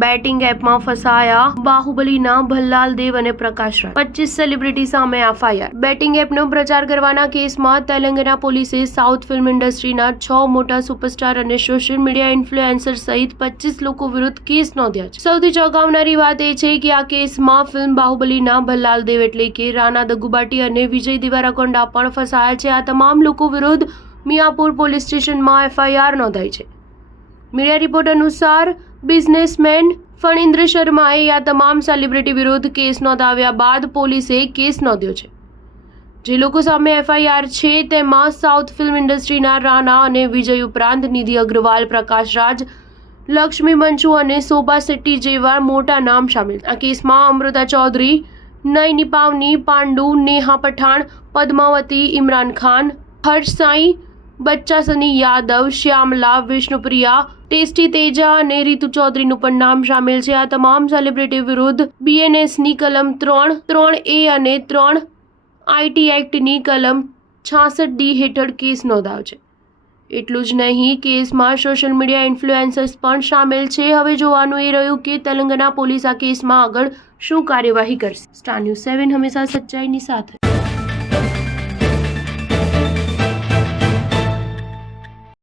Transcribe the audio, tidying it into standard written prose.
Batting એપમાં ફસાયા બાહુબલીના ભલ્લાલ દેવ અને પ્રકાશ રાજ. 25 સેલિબ્રિટી સામે એફઆઈઆર. બેટિંગ એપનો પ્રચાર કરવાના કેસમાં તેલંગાના પોલીસે સાઉથ ફિલ્મ ઇન્ડસ્ટ્રીના 6 મોટા સુપરસ્ટાર અને સોશિયલ મીડિયા ઇન્ફ્લુએન્સર સહિત 25 લોકો વિરુદ્ધ કેસ નોંધ્યા છે. સૌથી ચોંકાવનારી વાત એ છે કે આ કેસમાં ફિલ્મ બાહુબલીના ભલ્લાલ દેવ એટલે કે રાણા દગુબાટી અને વિજય દેવરાકોંડા પણ ફસાયા છે. આ તમામ લોકો વિરુદ્ધ મિયાપુર પોલીસ સ્ટેશનમાં એફઆઈઆર નોંધાઈ છે. મીડિયા રિપોર્ટ અનુસાર બિઝનેસમેન ફણિન્દ્ર શર્માએ આ તમામ સેલિબ્રિટી વિરુદ્ધ કેસ નોંધાવ્યા બાદ પોલીસે કેસ નોંધ્યો છે. જે લોકો સામે એફઆઈઆર છે તેમાં સાઉથ ફિલ્મ ઇન્ડસ્ટ્રીના રાણા અને વિજય ઉપરાંત નિધિ અગ્રવાલ, પ્રકાશ રાજ, લક્ષ્મી મંચુ અને શોભા શેટ્ટી જેવા મોટા નામ શામેલ. આ કેસમાં અમૃતા ચૌધરી, નયની પાવની, પાંડુ, નેહા પઠાણ, પદ્માવતી, ઇમરાન ખાન, હર્ષ સાઈ, બચ્ચા સની યાદવ, શ્યામલા, વિષ્ણુપ્રિયા, ટેસ્ટી તેજા અને રીતુ ચૌધરીનું પણ નામ સામેલ છે. આ તમામ સેલિબ્રિટી વિરુદ્ધ બીએનએસની કલમ 3, 3A અને 3 આઈટી એક્ટની કલમ 66D હેઠળ કેસ નોંધાયો છે. એટલું જ નહીં, કેસમાં સોશિયલ મીડિયા ઇન્ફ્લુએન્સર્સ પણ સામેલ છે. હવે જોવાનું એ રહ્યું કે તેલંગાના પોલીસ આ કેસમાં આગળ શું કાર્યવાહી કરશે. સ્ટાર ન્યૂઝ 7 હંમેશા સચ્ચાઈની સાથે.